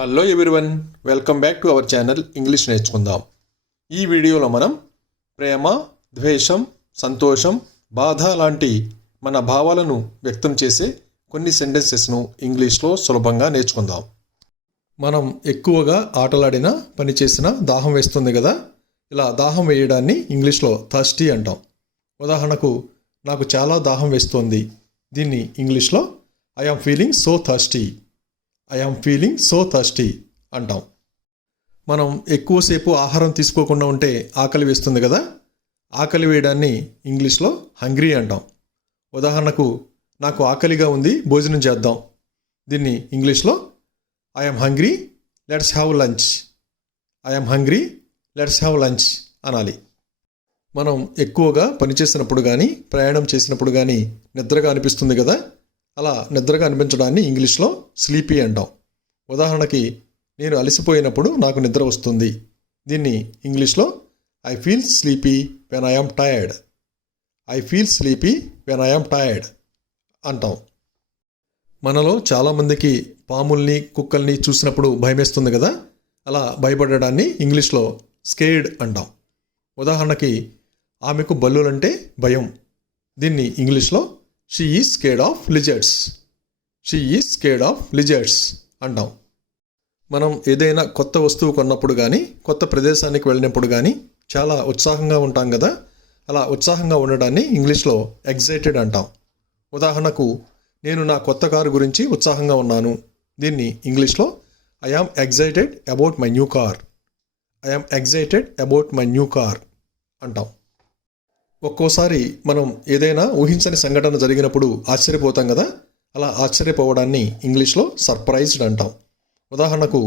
Hello everyone, welcome back to our channel English నేర్చుకుందాం. ఈ వీడియోలో మనం ప్రేమ, ద్వేషం, సంతోషం, బాధ లాంటి మన భావాలను వ్యక్తం చేసే కొన్ని సెంటెన్సెస్ను ఇంగ్లీష్లో సులభంగా నేర్చుకుందాం. మనం ఎక్కువగా ఆటలాడినా పని చేసినా దాహం వేస్తుంది కదా, ఇలా దాహం వేయడాన్ని ఇంగ్లీష్లో థర్స్టీ అంటాం. ఉదాహరణకు, నాకు చాలా దాహం వేస్తోంది. దీన్ని ఇంగ్లీష్లో I am feeling so thirsty, I am feeling so thirsty అంటాం. మనం ఎక్కువసేపు ఆహారం తీసుకోకుండా ఉంటే ఆకలి వేస్తుంది కదా, ఆకలి వేయడాన్ని ఇంగ్లీష్లో హంగ్రీ అంటాం. ఉదాహరణకు, నాకు ఆకలిగా ఉంది, భోజనం చేద్దాం. దీన్ని ఇంగ్లీష్లో I yam hungry, let's have lunch, I am hungry, let's have lunch అనాలి. మనం ఎక్కువగా పనిచేసినప్పుడు కానీ ప్రయాణం చేసినప్పుడు కానీ నిద్రగా అనిపిస్తుంది కదా, అలా నిద్రగా అనిపించడాన్ని ఇంగ్లీష్లో స్లీపీ అంటాం. ఉదాహరణకి, నేను అలసిపోయినప్పుడు నాకు నిద్ర వస్తుంది. దీన్ని ఇంగ్లీష్లో I feel sleepy when I am tired, I feel sleepy when I am tired అంటాం. మనలో చాలామందికి పాముల్ని, కుక్కల్ని చూసినప్పుడు భయమేస్తుంది కదా, అలా భయపడడాన్ని ఇంగ్లీష్లో స్కేర్డ్ అంటాం. ఉదాహరణకి, ఆమెకు బల్లులంటే భయం. దీన్ని ఇంగ్లీష్లో she is scared of lizards, she is scared of lizards అంటాం. మనం ఏదైనా కొత్త వస్తువు కొన్నప్పుడు కానీ కొత్త ప్రదేశానికి వెళ్ళినప్పుడు కానీ చాలా ఉత్సాహంగా ఉంటాం కదా, అలా ఉత్సాహంగా ఉండడాన్ని ఇంగ్లీష్లో ఎగ్జైటెడ్ అంటాం. ఉదాహరణకు, నేను నా కొత్త కారు గురించి ఉత్సాహంగా ఉన్నాను. దీన్ని ఇంగ్లీష్లో I yam excited about my new car, I am excited about my new car అంటాం. ఒక్కోసారి మనం ఏదైనా ఊహించని సంఘటన జరిగినప్పుడు ఆశ్చర్యపోతాం కదా, అలా ఆశ్చర్యపోవడాన్ని ఇంగ్లీష్లో సర్ప్రైజ్డ్ అంటాం. ఉదాహరణకు,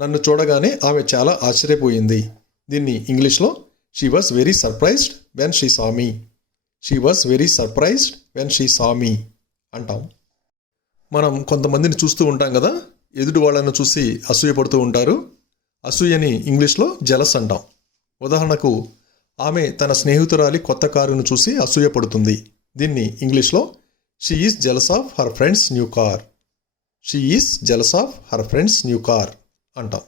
నన్ను చూడగానే ఆమె చాలా ఆశ్చర్యపోయింది. దీన్ని ఇంగ్లీష్లో she was very surprised when she saw me, she was very surprised when she saw me అంటాం. మనం కొంతమందిని చూస్తూ ఉంటాం కదా, ఎదుటి వాళ్ళను చూసి అసూయపడుతూ ఉంటారు. అసూయని ఇంగ్లీష్లో జెలస్ అంటాం. ఉదాహరణకు, ఆమె తన స్నేహితురాలి కొత్త కారును చూసి అసూయపడుతుంది. దీన్ని ఇంగ్లీష్లో she is jealous of her friends new car, she is jealous of her friends new car అంటాం.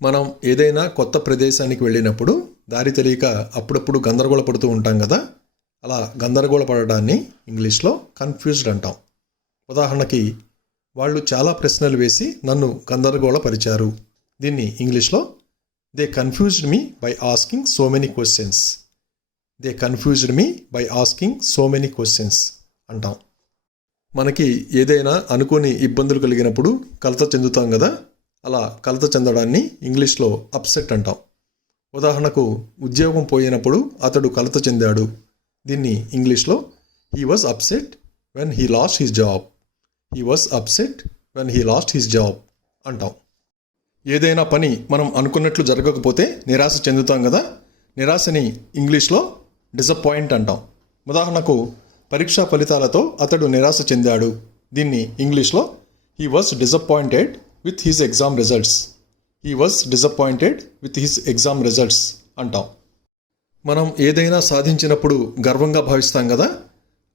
మనం ఏదైనా కొత్త ప్రదేశానికి వెళ్ళినప్పుడు దారి తెలియక అప్పుడప్పుడు గందరగోళపడుతూ ఉంటాం కదా, అలా గందరగోళపడడాన్ని ఇంగ్లీష్లో కన్ఫ్యూజ్డ్ అంటాం. ఉదాహరణకి, వాళ్ళు చాలా ప్రశ్నలు వేసి నన్ను గందరగోళపరిచారు. దీన్ని ఇంగ్లీష్లో they confused me by asking so many questions, they confused me by asking so many questions అంటాం. మనకి ఏదైనా అనుకోని ఇబ్బందులు కలిగినప్పుడు కలత చెందుతాం కదా, అలా కలత చెందడాన్ని ఇంగ్లీష్లో అప్సెట్ అంటాం. ఉదాహరణకు, ఉద్యోగం పోయినప్పుడు అతడు కలత చెందాడు. దీన్ని ఇంగ్లీష్లో he was upset when he lost his job, he was upset when he lost his job అంటాం. ఏదైనా పని మనం అనుకున్నట్లు జరగకపోతే నిరాశ చెందుతాం కదా, నిరాశని ఇంగ్లీష్లో డిసప్పాయింట్ అంటాం. ఉదాహరణకు, పరీక్షా ఫలితాలతో అతడు నిరాశ చెందాడు. దీన్ని ఇంగ్లీష్లో he was disappointed with his exam results, he was disappointed with his exam results అంటాం. మనం ఏదైనా సాధించినప్పుడు గర్వంగా భావిస్తాం కదా,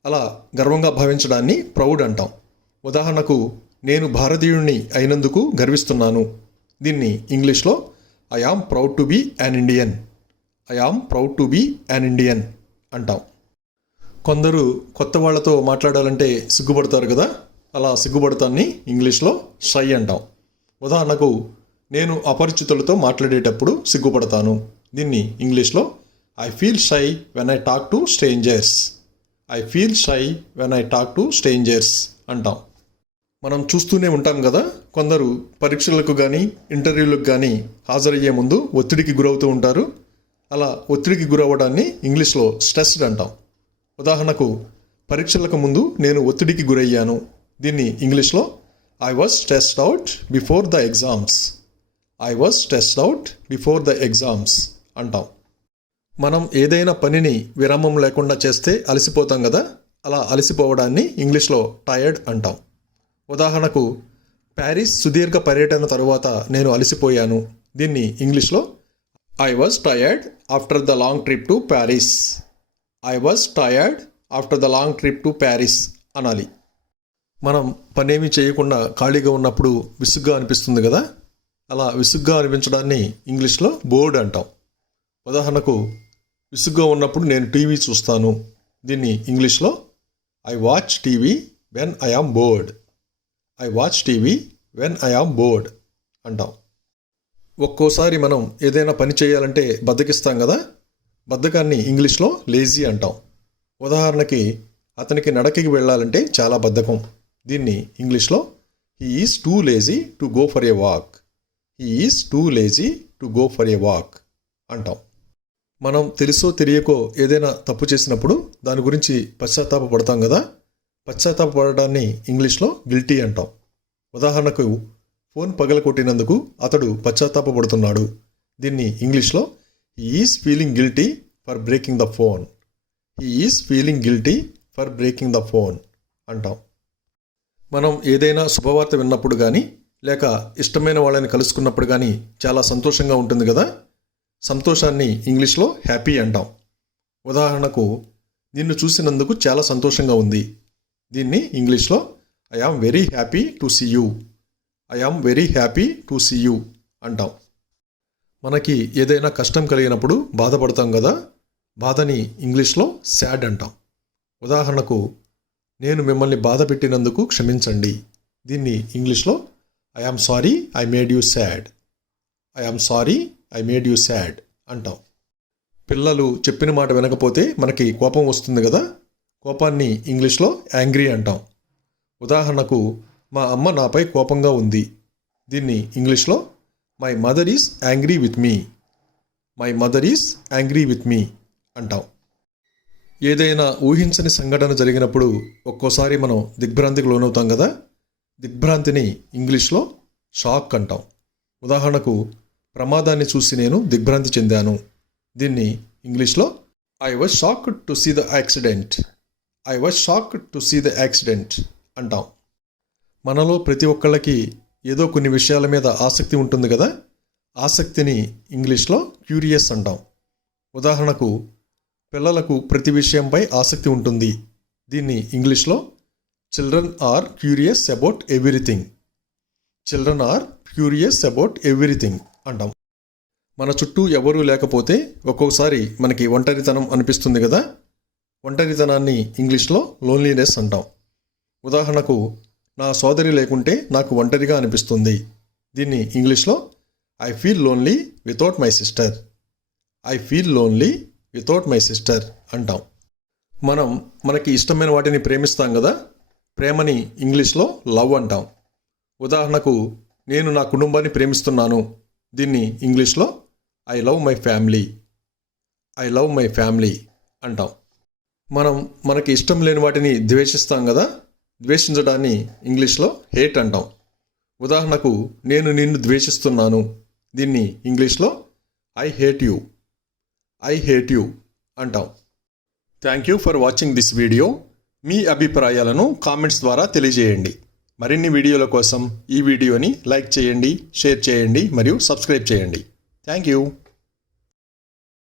అలా గర్వంగా భావించడాన్ని ప్రౌడ్ అంటాం. ఉదాహరణకు, నేను భారతీయుడిని అయినందుకు గర్విస్తున్నాను. దీన్ని ఇంగ్లీష్లో I am proud to be an Indian, I am proud to be an Indian అంటాం. కొందరు కొత్త వాళ్ళతో మాట్లాడాలంటే సిగ్గుపడతారు కదా, అలా సిగ్గుపడతాన్ని ఇంగ్లీష్లో షై అంటాం. ఉదాహరణకు, నేను అపరిచితులతో మాట్లాడేటప్పుడు సిగ్గుపడతాను. దీన్ని ఇంగ్లీష్లో I feel shy when I talk to strangers, I feel shy when I talk to strangers అంటాం. మనం చూస్తూనే ఉంటాం కదా, కొందరు పరీక్షలకు కానీ ఇంటర్వ్యూలకు కానీ హాజరయ్యే ముందు ఒత్తిడికి గురవుతూ ఉంటారు. అలా ఒత్తిడికి గురవ్వడాన్ని ఇంగ్లీష్లో స్ట్రెస్డ్ అంటాం. ఉదాహరణకు, పరీక్షలకు ముందు నేను ఒత్తిడికి గురయ్యాను. దీన్ని ఇంగ్లీష్లో I was stressed out before the exams, I was stressed out before the exams అంటాం. మనం ఏదైనా పనిని విరామం లేకుండా చేస్తే అలసిపోతాం కదా, అలా అలసిపోవడాన్ని ఇంగ్లీష్లో టయర్డ్ అంటాం. ఉదాహరణకు, ప్యారిస్ సుదీర్ఘ పర్యటన తరువాత నేను అలసిపోయాను. దీన్ని ఇంగ్లీష్లో I was tired after the long trip to Paris, I was tired after the long trip to Paris అనాలి. మనం పనేమీ చేయకుండా ఖాళీగా ఉన్నప్పుడు విసుగ్గా అనిపిస్తుంది కదా, అలా విసుగ్గా అనిపించడాన్ని ఇంగ్లీష్లో బోర్డ్ అంటాం. ఉదాహరణకు విసుగ్గా ఉన్నప్పుడు నేను టీవీ చూస్తాను. దీన్ని ఇంగ్లీష్లో I watch TV when I am bored. I watch TV when I am bored అంటాం. ఒక్కోసారి మనం ఏదైనా పని చేయాలంటే బద్ధకిస్తాం కదా, బద్ధకాన్ని ఇంగ్లీష్లో లేజీ అంటాం. ఉదాహరణకి అతనికి నడకకి వెళ్ళాలంటే చాలా బద్ధకం. దీన్ని ఇంగ్లీష్లో he is too lazy to go for a walk. He is too lazy to go for a walk అంటాం. మనం తెలుసో తెలియకో ఏదైనా తప్పు చేసినప్పుడు దాని గురించి పశ్చాత్తాపపడతాం కదా, పశ్చాత్తాపపడడాన్ని ఇంగ్లీష్లో గిల్టీ అంటాం. ఉదాహరణకు ఫోన్ పగలకొట్టినందుకు అతడు పశ్చాత్తాపపడుతున్నాడు. దీన్ని ఇంగ్లీష్లో he is feeling guilty for breaking the phone. He is feeling guilty for breaking the phone అంటాం. మనం ఏదైనా శుభవార్త విన్నప్పుడు కానీ లేక ఇష్టమైన వాళ్ళని కలుసుకున్నప్పుడు కానీ చాలా సంతోషంగా ఉంటుంది కదా, సంతోషాన్ని ఇంగ్లీష్లో హ్యాపీ అంటాం. ఉదాహరణకు నిన్ను చూసినందుకు చాలా సంతోషంగా ఉంది. దీన్ని ఇంగ్లీష్లో I am very happy to see you. I am very happy to see you అంటాం. మనకి ఏదైనా కష్టం కలిగినప్పుడు బాధపడతాం కదా, బాధని ఇంగ్లీష్లో సాడ్ అంటాం. ఉదాహరణకు నేను మిమ్మల్ని బాధ పెట్టినందుకు క్షమించండి. దీన్ని ఇంగ్లీష్లో I am sorry I made you sad. I am sorry I made you sad అంటాం. పిల్లలు చెప్పిన మాట వినకపోతే మనకి కోపం వస్తుంది కదా, కోపాన్ని ఇంగ్లీష్లో యాంగ్రీ అంటాం. ఉదాహరణకు మా అమ్మ నాపై కోపంగా ఉంది. దీన్ని ఇంగ్లీష్లో my mother is angry with me. My mother is angry with me అంటాం. ఏదైనా ఊహించని సంఘటన జరిగినప్పుడు ఒక్కోసారి మనం దిగ్భ్రాంతికి లోనవుతాం కదా, దిగ్భ్రాంతిని ఇంగ్లీష్లో షాక్ అంటాం. ఉదాహరణకు ప్రమాదాన్ని చూసి నేను దిగ్భ్రాంతి చెందాను. దీన్ని ఇంగ్లీష్లో I was shocked to see the accident. I was shocked to see the accident అంటాం. మనలో ప్రతి ఒక్కళ్ళకి ఏదో కొన్ని విషయాల మీద ఆసక్తి ఉంటుంది కదా, ఆసక్తిని ఇంగ్లీష్లో క్యూరియస్ అంటాం. ఉదాహరణకు పిల్లలకు ప్రతి విషయంపై ఆసక్తి ఉంటుంది. దీన్ని ఇంగ్లీష్లో children are curious about everything. Children are curious about everything అంటాం. మన చుట్టూ ఎవరూ లేకపోతే ఒక్కొక్కసారి మనకి ఒంటరితనం అనిపిస్తుంది కదా, ఒంటరితనాన్ని ఇంగ్లీష్లో లోన్లీనెస్ అంటాం. ఉదాహరణకు నా సోదరి లేకుంటే నాకు ఒంటరిగా అనిపిస్తుంది. దీన్ని ఇంగ్లీష్లో I feel lonely without my sister. I feel lonely without my sister అంటాం. మనం మనకి ఇష్టమైన వాటిని ప్రేమిస్తాం కదా, ప్రేమని ఇంగ్లీష్లో లవ్ అంటాం. ఉదాహరణకు నేను నా కుటుంబాన్ని ప్రేమిస్తున్నాను. దీన్ని ఇంగ్లీష్లో I love my family. I love my family అంటాం. మనం మనకి ఇష్టం లేని వాటిని ద్వేషిస్తాం కదా, ద్వేషించడాన్ని ఇంగ్లీష్లో హేట్ అంటాం. ఉదాహరణకు నేను నిన్ను ద్వేషిస్తున్నాను. దీన్ని ఇంగ్లీష్లో I hate you. I hate you అంటాం. Thank you for watching this video. మీ అభిప్రాయాలను కామెంట్స్ ద్వారా తెలియజేయండి. మరిన్ని వీడియోల కోసం ఈ వీడియోని లైక్ చేయండి, షేర్ చేయండి మరియు సబ్స్క్రైబ్ చేయండి. Thank you.